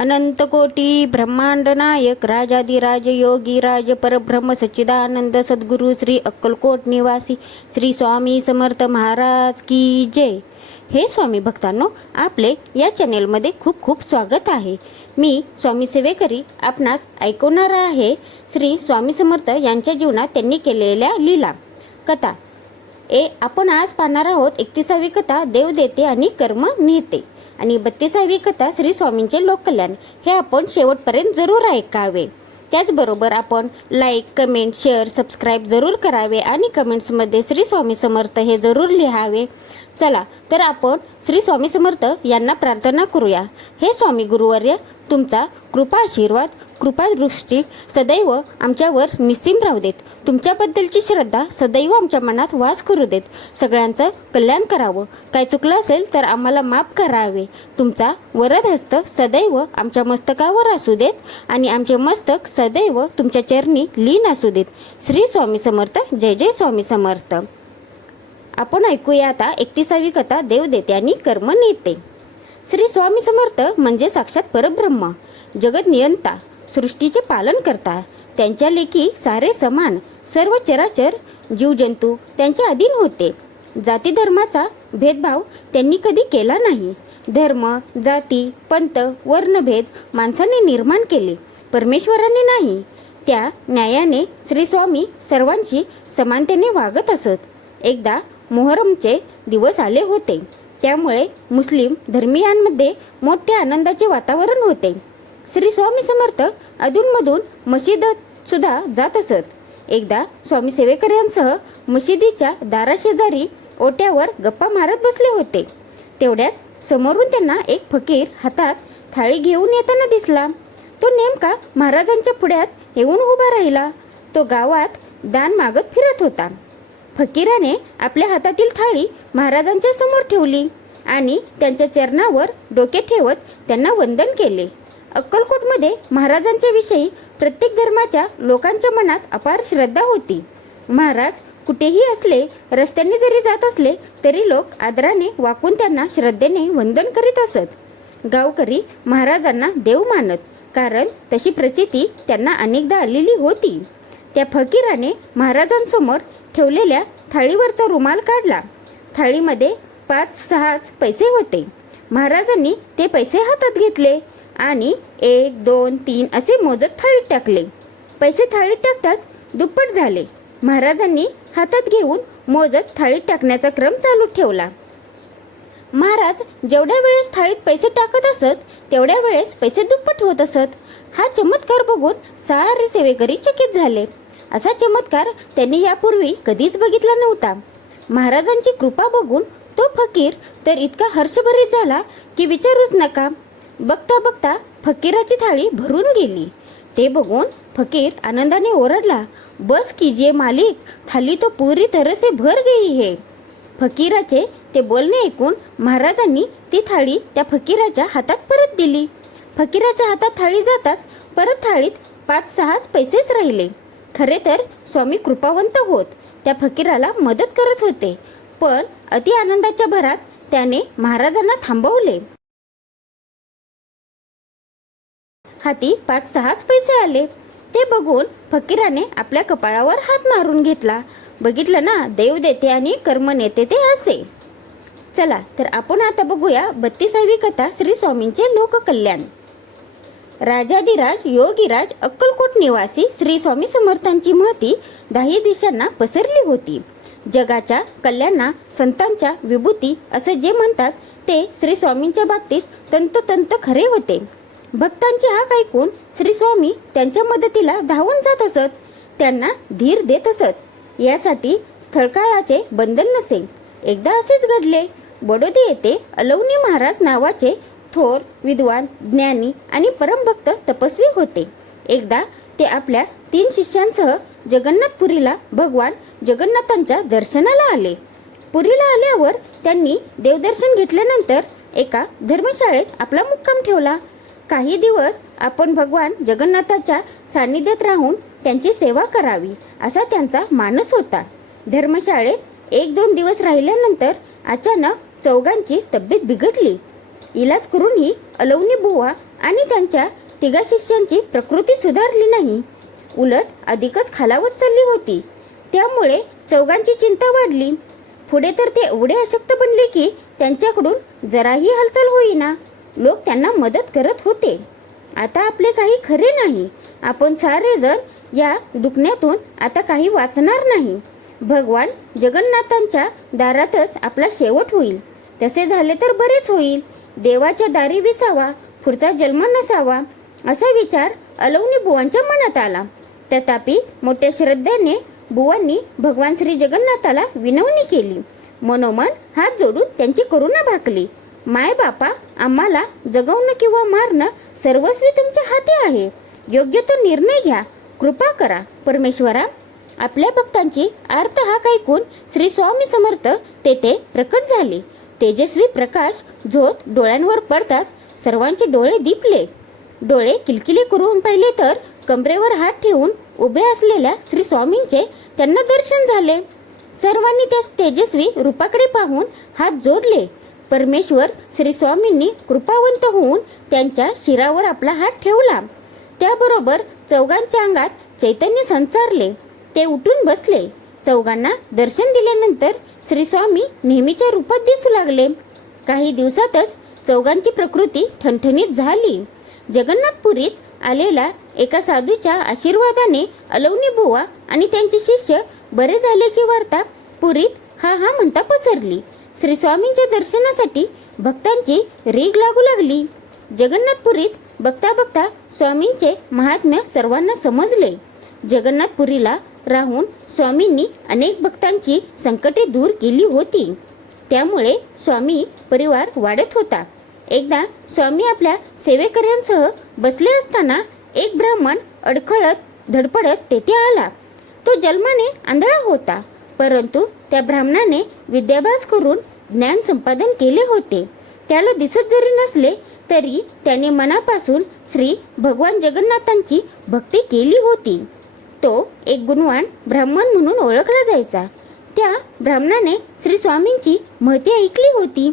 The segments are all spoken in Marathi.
अनंत कोटी ब्रह्मांड नायक राजाधिराज योगीराज परब्रह्म सच्चिदानंद सद्गुरु श्री अक्कलकोट निवासी श्री स्वामी समर्थ महाराज की जय। हे स्वामी भक्तांनो, आपले या चॅनेलमध्ये खूप खूप स्वागत आहे। मी स्वामी सेवेकरी आपणास ऐकवणार आहे श्री स्वामी समर्थ यांच्या जीवनात त्यांनी केलेल्या लीला कथा। आपण आज पाहणार आहोत 31वी कथा देव देते आणि कर्म नेते आणि 32वी कथा श्री स्वामींचे लोककल्याण। हे आपण शेवटपर्यंत जरूर ऐकावे। त्याचबरोबर आपण लाईक, कमेंट, शेअर, सबस्क्राईब जरूर करावे आणि कमेंट्समध्ये श्री स्वामी समर्थ हे जरूर लिहावे। चला तर आपण श्री स्वामी समर्थ यांना प्रार्थना करूया। हे स्वामी गुरुवर्य, तुमचा कृपा आशीर्वाद कृपा दृष्टी सदैव आमच्यावर निस्सीम राहू देत। तुमच्याबद्दलची श्रद्धा सदैव आमच्या मनात वास करू देत। सगळ्यांचं कल्याण करावं। काय चुकलं असेल तर आम्हाला माफ करावे। तुमचा वरद हस्त सदैव आमच्या मस्तकावर असू देत आणि आमचे मस्तक सदैव तुमच्या चरणी लीन असू देत। श्री स्वामी समर्थ। जय जय स्वामी समर्थ। आपण ऐकूया आता 31वी कथा देव देते आणि कर्म नेते। श्री स्वामी समर्थ म्हणजे साक्षात परब्रह्म, जगत नियंता, सृष्टीचे पालन करता। त्यांच्या लेखी सारे समान, सर्व चराचर जीवजंतू त्यांच्या अधीन होते। जाती धर्माचा भेदभाव त्यांनी कधी केला नाही। धर्म, जाती, पंथ, वर्णभेद माणसाने निर्माण केले, परमेश्वराने नाही। त्या न्यायाने श्री स्वामी सर्वांची समानतेने वागत असत। एकदा मोहरमचे दिवस आले होते, त्यामुळे मुस्लिम धर्मीयांमध्ये मोठ्या आनंदाचे वातावरण होते। श्री स्वामी समर्थ अधूनमधून मशिदीत सुद्धा जात असत। एकदा स्वामी सेवेकऱ्यांसह मशिदीच्या दाराशेजारी ओट्यावर गप्पा मारत बसले होते। तेवढ्यात समोरून त्यांना एक फकीर हातात थाळी घेऊन येताना दिसला। तो नेमका महाराजांच्या पुढ्यात येऊन उभा राहिला। तो गावात दान मागत फिरत होता। फकीराने आपल्या हातातील थाळी महाराजांच्या समोर ठेवली आणि त्यांच्या चरणावर डोके ठेवत त्यांना वंदन केले। अक्कलकोटमध्ये महाराजांच्या विषयी प्रत्येक धर्माच्या लोकांच्या मनात अपार श्रद्धा होती। महाराज कुठेही असले, रस्त्याने जरी जात असले तरी लोक आदराने वाकून त्यांना श्रद्धेने वंदन करीत असत। गावकरी महाराजांना देव मानत, कारण तशी प्रचिती त्यांना अनेकदा आलेली होती। त्या फकीराने महाराजांसमोर ठेवलेल्या थाळीवरचा रुमाल काढला। थाळीमध्ये 5-6 पैसे होते। महाराजांनी ते पैसे हातात घेतले आणि 1, 2, 3 असे मोजत थाळीत टाकले। पैसे थाळीत टाकताच दुप्पट झाले। महाराजांनी हातात घेऊन मोजत थाळीत टाकण्याचा क्रम चालू ठेवला। महाराज जेवढ्या वेळेस थाळीत पैसे टाकत असत तेवढ्या वेळेस पैसे दुप्पट होत असत। हा चमत्कार बघून सारे सेवेकरी चकित झाले। असा चमत्कार त्यांनी यापूर्वी कधीच बघितला नव्हता। महाराजांची कृपा बघून तो फकीर तर इतका हर्षभरित झाला की विचारूच नका। बघता बघता फकीराची थाळी भरून गेली। ते बघून फकीर आनंदाने ओरडला, बस कीजिए मालिक, थाली तो पूरी तरह से भर गई है। फकीराचे ते बोलणे ऐकून महाराजांनी ती थाळी त्या फकीराच्या हातात परत दिली। फकीराच्या हातात थाळी जाताच परत थाळीत 5-6 पैसेच राहिले। खरे तर स्वामी कृपावंत होत, त्या फकीराला मदत करत होते, पण अति आनंदाच्या भरात त्याने महाराजांना थांबवले। हाती 5-6 पैसे आले। ते बघून फकीराने आपल्या कपाळावर हात मारून घेतला। बघितलं ना, देव देते आणि कर्म नेते ते असे। चला तर आपण आता बघूया 32वी कथा श्री स्वामींचे लोककल्याण। राजाधिराज योगीराज अक्कलकोट निवासी श्री स्वामी समर्थांची महती 10 दिशांना पसरली होती। जगाच्या कल्याणा संतांच्या विभूती असे जे म्हणतात ते श्री स्वामींच्या बाबतीत तंतोतंत खरे होते। भक्तांची हाक ऐकून श्री स्वामी त्यांच्या मदतीला धावून जात असत, त्यांना धीर देत असत। यासाठी स्थळकाळाचे बंधन नसे। एकदा असेच घडले। बडोदे येथे अलवनी महाराज नावाचे थोर विद्वान, ज्ञानी आणि परमभक्त तपस्वी होते। एकदा ते आपल्या 3 शिष्यांसह जगन्नाथपुरीला भगवान जगन्नाथांच्या दर्शनाला आले। पुरीला आल्यावर त्यांनी देवदर्शन घेतल्यानंतर एका धर्मशाळेत आपला मुक्काम ठेवला। काही दिवस आपण भगवान जगन्नाथाच्या सानिध्यात राहून त्यांची सेवा करावी असा त्यांचा मानस होता। धर्मशाळेत 1-2 दिवस राहिल्यानंतर अचानक चौघांची तब्येत बिघडली। इलाज करूनही अलवनी बुवा आणि त्यांच्या तिघा शिष्यांची प्रकृती सुधारली नाही, उलट अधिकच खालावत चालली होती. त्यामुळे चौघांची चिंता वाढली. पुढे तर ते एवढे अशक्त बनले की त्यांच्याकडून जराही हालचाल होईना. लोक त्यांना मदत करत होते. आता आपले काही खरे नाही. आपण सारेजण या दुखण्यातून आता काही वाचणार नाही. भगवान जगन्नाथांच्या दारातच आपला शेवट होईल. तसे झाले तर बरेच होईल. देवाच्या दारी विसावा, पुढचा जन्म नसावा, असा विचार अलवनी बुवांच्या मनात आला. तथापि मोठ्या श्रद्धेने बुवांनी भगवान श्री जगन्नाथाला विनवणी केली. मनोमन हात जोडून त्यांची करुणा भाकली. माय बापा, आम्हाला जगवणं किंवा मारणं सर्वस्वी तुमच्या हाती आहे. योग्य तो निर्णय घ्या. कृपा करा परमेश्वरा. आपल्या भक्तांची आर्त हाक ऐकून श्री स्वामी समर्थ तेथे प्रकट झाले. तेजस्वी प्रकाश झोत डोळ्यांवर पडताच सर्वांचे डोळे दिपले. डोळे किलकिले करून पाहिले तर कमरेवर हात ठेवून उभे असलेल्या श्री स्वामींचे त्यांना दर्शन झाले. सर्वांनी त्या तेजस्वी रूपाकडे पाहून हात जोडले. परमेश्वर श्री स्वामींनी कृपावंत होऊन त्यांच्या शिरावर आपला हात ठेवला. त्याबरोबर चौघांच्या अंगात चैतन्य संचारले. ते उठून बसले. चौघांना दर्शन दिल्यानंतर श्री स्वामी नेहमीच्या रूपात दिसू लागले. काही दिवसातच चौघांची प्रकृती ठणठणीत झाली. जगन्नाथपुरीत आलेल्या एका साधूच्या आशीर्वादाने अलवनी बुवा आणि त्यांचे शिष्य बरे झाल्याची वार्ता पुरीत हा म्हणता पसरली. श्री स्वामींच्या दर्शनासाठी भक्तांची रीघ लागू लागली. जगन्नाथपुरीत बघता बघता स्वामींचे महात्म्य सर्वांना समजले. जगन्नाथपुरीला राहून स्वामींनी अनेक भक्तांची संकटे दूर केली होती. त्यामुळे स्वामी परिवार वाढत होता. एकदा स्वामी आपल्या सेवेकऱ्यांसह बसले असताना एक ब्राह्मण अडखळत धडपडत तेथे आला. तो जन्माने आंधळा होता, परंतु त्या ब्राह्मणाने विद्याभ्यास करून ज्ञान संपादन केले होते. त्याला दिसत जरी नसले तरी त्याने मनापासून श्री भगवान जगन्नाथांची भक्ती केली होती. तो एक गुणवान ब्राह्मण म्हणून ओळखला जायचा. त्या ब्राह्मणाने श्री स्वामींची महती ऐकली होती.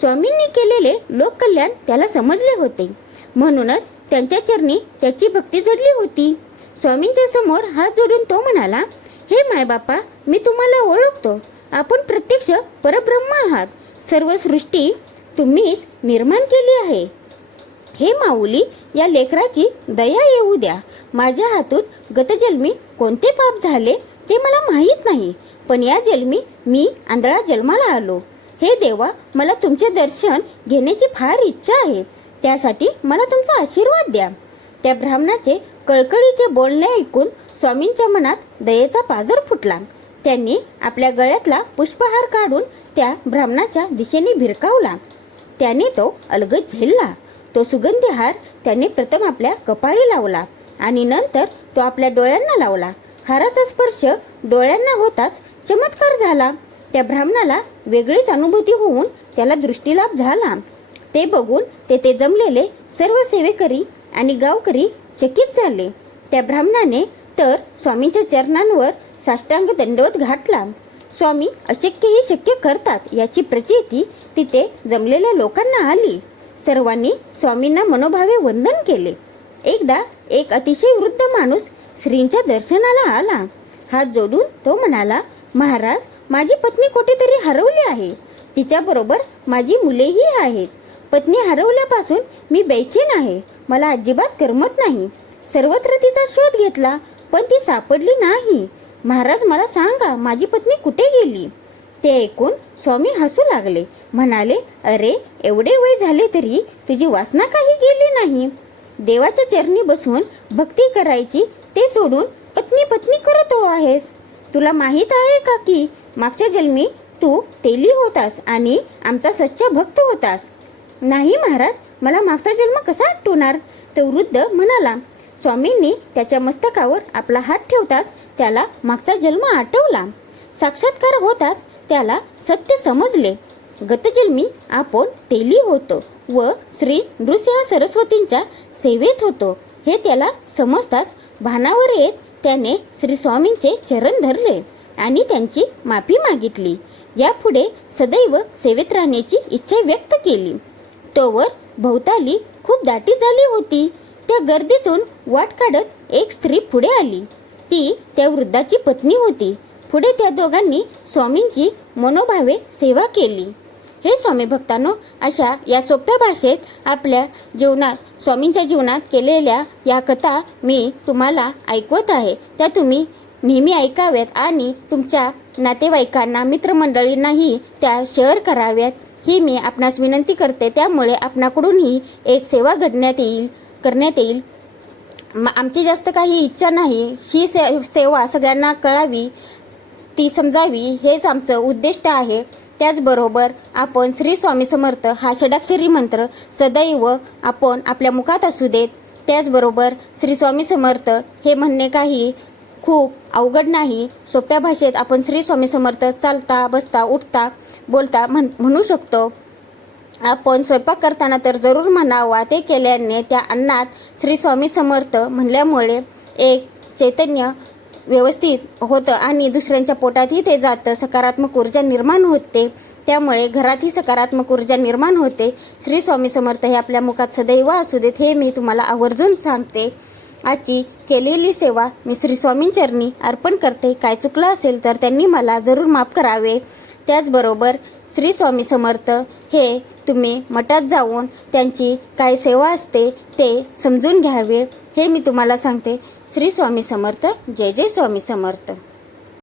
स्वामींनी केलेले लोककल्याण त्याला समजले होते, म्हणूनच त्यांच्या चरणी त्याची भक्ती जडली होती. स्वामींच्या समोर हात जोडून तो म्हणाला, हे मायबापा, मी तुम्हाला ओळखतो. आपण प्रत्यक्ष परब्रह्म आहात. सर्व सृष्टी तुम्हीच निर्माण केली आहे. हे माऊली, या लेकराची दया येऊ द्या. माझ्या हातून गतजन्मी कोणते पाप झाले ते मला माहीत नाही, पण या जन्मी मी आंधळा जन्माला आलो. हे देवा, मला तुमचे दर्शन घेण्याची फार इच्छा आहे. त्यासाठी मला तुमचा आशीर्वाद द्या. त्या ब्राह्मणाचे कळकळीचे बोलणे ऐकून स्वामींच्या मनात दयेचा पाझर फुटला. त्यांनी आपल्या गळ्यातला पुष्पहार काढून त्या ब्राह्मणाच्या दिशेने भिरकावला. त्याने तो अलगद झेलला. तो सुगंधी हार त्याने प्रथम आपल्या कपाळी लावला आणि नंतर तो आपल्या डोळ्यांना लावला. हाराचा स्पर्श डोळ्यांना होताच चमत्कार झाला. त्या ब्राह्मणाला वेगळीच अनुभूती होऊन त्याला दृष्टीलाभ झाला. ते बघून तेथे जमलेले सर्व सेवेकरी आणि गावकरी चकित झाले. त्या ब्राह्मणाने तर स्वामींच्या चरणांवर साष्टांग दंडवत घातला. स्वामी अशक्यही शक्य करतात याची प्रचिती तिथे जमलेल्या लोकांना आली. सर्वांनी स्वामींना मनोभावे वंदन केले. एकदा एक अतिशय वृद्ध माणूस श्रींच्या दर्शनाला आला. हात जोडून तो म्हणाला, महाराज, माझी पत्नी कुठेतरी हरवली आहे. तिच्याबरोबर माझी मुलेही आहेत. पत्नी हरवल्यापासून मी बेचैन आहे. मला अजिबात करमत नाही. सर्वत्र तिचा शोध घेतला, पण ती सापडली नाही. महाराज, मला सांगा, माझी पत्नी कुठे गेली? ते ऐकून स्वामी हसू लागले. म्हणाले, अरे, एवढे वय झाले तरी तुझी वासना काही गेली नाही. देवाच्या चरणी बसून भक्ती करायची ते सोडून पत्नी पत्नी करत आहेस. तुला माहीत आहे का की मागच्या जन्मी तू तेली होतास आणि आमचा सच्चा भक्त होतास? नाही महाराज, मला मागचा जन्म कसा आठवणार? तो वृद्ध म्हणाला. स्वामींनी त्याच्या मस्तकावर आपला हात ठेवताच त्याला मागचा जन्म आठवला. साक्षात्कार होताच त्याला सत्य समजले. गतजन्मी आपण तेली होतो व श्री नृसिंह सरस्वतींच्या सेवेत होतो हे त्याला समजताच भानावर येत त्याने श्री स्वामींचे चरण धरले आणि त्यांची माफी मागितली. यापुढे सदैव सेवेत राहण्याची इच्छा व्यक्त केली. तोवर भोवताली खूप दाटी झाली होती. त्या गर्दीतून वाट काढत एक स्त्री पुढे आली. ती त्या वृद्धाची पत्नी होती. पुढे त्या दोघांनी स्वामींची मनोभावे सेवा केली. हे स्वामी भक्तांनो, अशा या सोप्या भाषेत आपल्या जीवनात स्वामींच्या जीवनात केलेल्या या कथा मी तुम्हाला ऐकवत आहे. त्या तुम्ही नेहमी ऐकाव्यात आणि तुमच्या नातेवाईकांना, मित्रमंडळींनाही त्या शेअर कराव्यात ही मी आपणास विनंती करते. त्यामुळे आपणाकडूनही एक सेवा करण्यात येईल. आमची जास्त काही इच्छा नाही. ही सेवा सगळ्यांना कळावी, ती समजावी, हेच आमचं उद्दिष्ट आहे. त्याचबरोबर आपण श्री स्वामी समर्थ हा षडाक्षरी मंत्र सदैव आपण आपल्या मुखात असू देत. त्याचबरोबर श्री स्वामी समर्थ हे म्हणणे काही खूप अवघड नाही. सोप्या भाषेत आपण श्री स्वामी समर्थ चालता, बसता, उठता, बोलता म्हणू शकतो. आपण स्वयंपाक करताना तर जरूर म्हणावा. ते केल्याने त्या अन्नात श्री स्वामी समर्थ म्हणल्यामुळे एक चैतन्य व्यवस्थित होतं आणि दुसऱ्यांच्या पोटातही ते जातं. सकारात्मक ऊर्जा निर्माण होते. त्यामुळे घरातही सकारात्मक ऊर्जा निर्माण होते. श्री स्वामी समर्थ हे आपल्या मुखात सदैव असू देत हे मी तुम्हाला आवर्जून सांगते. आजची केलेली सेवा मी श्री स्वामींचरणी अर्पण करते. काय चुकलं असेल तर त्यांनी मला जरूर माफ करावे. त्याचबरोबर श्री स्वामी समर्थ हे तुम्ही मठात जाऊन त्यांची काय सेवा असते ते समजून घ्यावे हे मी तुम्हाला सांगते. श्री स्वामी समर्थ. जय जय स्वामी समर्थ.